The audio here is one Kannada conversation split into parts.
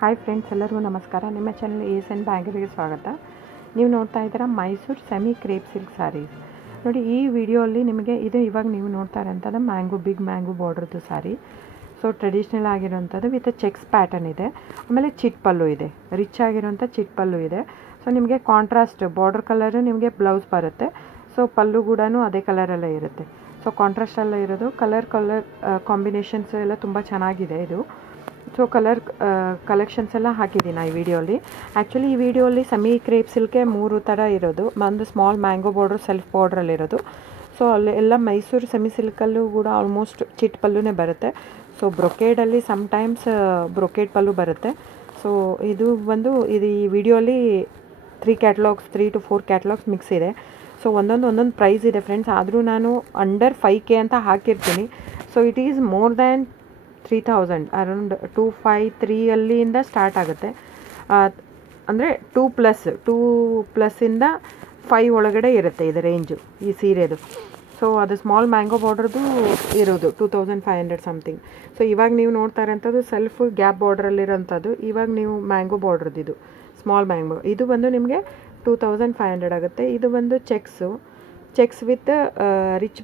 ಹಾಯ್ ಫ್ರೆಂಡ್ಸ್, ಎಲ್ಲರಿಗೂ ನಮಸ್ಕಾರ. ನಿಮ್ಮ ಚಾನಲ್ ASN ಬ್ಯಾಗರಿಗೆ ಸ್ವಾಗತ. ನೀವು ನೋಡ್ತಾ ಇದ್ದೀರಾ Mysuru semi crepe silk sarees. ನೋಡಿ, ಈ ವಿಡಿಯೋಲ್ಲಿ ನಿಮಗೆ ಇದು ಇವಾಗ ನೀವು ನೋಡ್ತಾ ಇರೋಂಥದ್ದು ಬಿಗ್ ಮ್ಯಾಂಗೋ ಬಾರ್ಡ್ರದ್ದು ಸ್ಯಾರಿ. ಸೊ ಟ್ರೆಡಿಷ್ನಲ್ ಆಗಿರೋಂಥದ್ದು ವಿತ್ ಚೆಕ್ಸ್ ಪ್ಯಾಟರ್ನ್ ಇದೆ. ಆಮೇಲೆ ಚಿಟ್ ಪಲ್ಲು ಇದೆ, ರಿಚ್ ಆಗಿರೋಂಥ ಚಿಟ್ ಪಲ್ಲು ಇದೆ. ಸೊ ನಿಮಗೆ ಕಾಂಟ್ರಾಸ್ಟ್ ಬಾರ್ಡರ್ ಕಲರು ನಿಮಗೆ ಬ್ಲೌಸ್ ಬರುತ್ತೆ. ಸೊ ಪಲ್ಲು ಕೂಡ ಅದೇ ಕಲರಲ್ಲೇ ಇರುತ್ತೆ. ಸೊ ಕಾಂಟ್ರಾಸ್ಟಲ್ಲೇ ಇರೋದು ಕಲರ್ ಕಾಂಬಿನೇಷನ್ಸ್ ಎಲ್ಲ ತುಂಬ ಚೆನ್ನಾಗಿದೆ ಇದು. ಸೊ ಕಲೆಕ್ಷನ್ಸ್ ಎಲ್ಲ ಹಾಕಿದ್ದೀನಿ ಈ ವಿಡಿಯೋಲಿ. ಆ್ಯಕ್ಚುಲಿ ಈ ವಿಡಿಯೋಲಿ ಸೆಮಿ ಕ್ರೇಪ್ ಸಿಲ್ಕೆ 3 ಥರ ಇರೋದು. ಒಂದು ಸ್ಮಾಲ್ ಮ್ಯಾಂಗೋ ಬಾರ್ಡ್ರ್ ಸೆಲ್ಫ್ ಬಾರ್ಡ್ರಲ್ಲಿರೋದು. ಸೊ ಅಲ್ಲಿ ಎಲ್ಲ ಮೈಸೂರು ಸೆಮಿ ಸಿಲ್ಕಲ್ಲೂ ಕೂಡ ಆಲ್ಮೋಸ್ಟ್ ಚಿಟ್ ಪಲ್ಲುನೇ ಬರುತ್ತೆ. ಸೊ ಬ್ರೊಕೇಡಲ್ಲಿ ಸಮ್ಟೈಮ್ಸ್ ಬ್ರೊಕೇಡ್ ಪಲ್ಲು ಬರುತ್ತೆ. ಸೊ ಇದು ಈ ವಿಡಿಯೋಲಿ 3 to 4 ಕ್ಯಾಟ್ಲಾಗ್ಸ್ ಮಿಕ್ಸ್ ಇದೆ. ಸೊ ಒಂದೊಂದು ಪ್ರೈಸ್ ಇದೆ ಫ್ರೆಂಡ್ಸ್. ಆದರೂ ನಾನು ಅಂಡರ್ 5K ಅಂತ ಹಾಕಿರ್ತೀನಿ. So it is more than 3000, around 253 ಅಲ್ಲಿಂದ ಸ್ಟಾರ್ಟ್ ಆಗುತ್ತೆ. ಅಂದರೆ 2+ಇಂದ 5 ಒಳಗಡೆ ಇರುತ್ತೆ ಇದು ರೇಂಜು ಈ ಸೀರೆದು. ಸೊ ಅದು ಸ್ಮಾಲ್ ಮ್ಯಾಂಗೋ ಬಾರ್ಡ್ರದ್ದು ಇರೋದು 2500 ಸಮಥಿಂಗ್. ಸೊ ಇವಾಗ ನೀವು ನೋಡ್ತಾ ಇರೋಂಥದ್ದು ಸೆಲ್ಫ್ ಗ್ಯಾಪ್ ಬಾರ್ಡ್ರಲ್ಲಿರೋಂಥದ್ದು. ಇವಾಗ ನೀವು ಮ್ಯಾಂಗೋ ಬಾರ್ಡ್ರದ್ದು ಇದು ಸ್ಮಾಲ್ ಮ್ಯಾಂಗೋ, ಇದು ನಿಮಗೆ 2500 ಆಗುತ್ತೆ. ಇದು ಚೆಕ್ಸ್ ವಿತ್ ರಿಚ್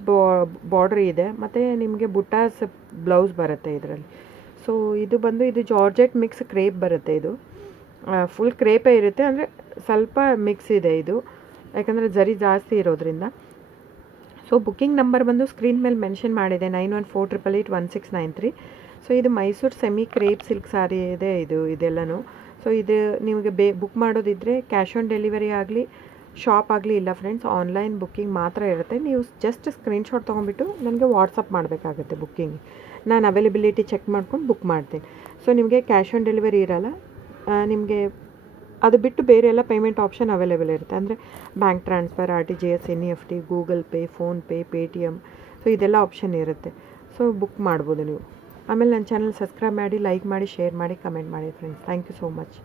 ಬಾರ್ಡ್ರ್ ಇದೆ. ಮತ್ತು ನಿಮಗೆ ಬುಟ್ಟಾಸ್ ಬ್ಲೌಸ್ ಬರುತ್ತೆ ಇದರಲ್ಲಿ. ಸೊ ಇದು ಜಾರ್ಜೆಟ್ ಮಿಕ್ಸ್ ಕ್ರೇಪ್ ಬರುತ್ತೆ. ಇದು ಫುಲ್ ಕ್ರೇಪೇ ಇರುತ್ತೆ, ಅಂದರೆ ಸ್ವಲ್ಪ ಮಿಕ್ಸ್ ಇದೆ ಇದು, ಯಾಕಂದರೆ ಜರಿ ಜಾಸ್ತಿ ಇರೋದ್ರಿಂದ. ಸೊ ಬುಕ್ಕಿಂಗ್ ನಂಬರ್ ಸ್ಕ್ರೀನ್ ಮೇಲೆ ಮೆನ್ಷನ್ ಮಾಡಿದೆ, 9148881693. ಸೊ ಇದು Mysuru semi crepe silk sari ಇದೆ ಇದೆಲ್ಲನೂ. ಸೊ ಇದು ನಿಮಗೆ ಬುಕ್ ಮಾಡೋದಿದ್ದರೆ ಕ್ಯಾಶ್ ಆನ್ ಡೆಲಿವರಿ ಆಗಲಿ ಶಾಪ್ ಆಗಲಿ ಇಲ್ಲ ಫ್ರೆಂಡ್ಸ್, ಆನ್ಲೈನ್ ಬುಕ್ಕಿಂಗ್ ಮಾತ್ರ ಇರುತ್ತೆ. ನೀವು ಜಸ್ಟ್ ಸ್ಕ್ರೀನ್ಶಾಟ್ ತೊಗೊಂಡ್ಬಿಟ್ಟು ನನಗೆ ವಾಟ್ಸಪ್ ಮಾಡಬೇಕಾಗುತ್ತೆ ಬುಕ್ಕಿಂಗ್. ನಾನು ಅವೈಲಬಿಲಿಟಿ ಚೆಕ್ ಮಾಡ್ಕೊಂಡು ಬುಕ್ ಮಾಡ್ತೀನಿ. ಸೊ ನಿಮಗೆ ಕ್ಯಾಶ್ ಆನ್ ಡೆಲಿವರಿ ಇರೋಲ್ಲ. ನಿಮಗೆ ಅದು ಬಿಟ್ಟು ಬೇರೆ ಎಲ್ಲ ಪೇಮೆಂಟ್ ಆಪ್ಷನ್ ಅವೈಲೇಬಲ್ ಇರುತ್ತೆ. ಅಂದರೆ bank transfer, RTGS, NEFT, Google Pay, PhonePe, Paytm, so ಇದೆಲ್ಲ ಆಪ್ಷನ್ ಇರುತ್ತೆ. ಸೊ ಬುಕ್ ಮಾಡ್ಬೋದು ನೀವು. ಆಮೇಲೆ ನನ್ನ ಚಾನಲ್ ಸಬ್ಸ್ಕ್ರೈಬ್ ಮಾಡಿ, ಲೈಕ್ ಮಾಡಿ, ಶೇರ್ ಮಾಡಿ, ಕಮೆಂಟ್ ಮಾಡಿ friends. Thank you so much.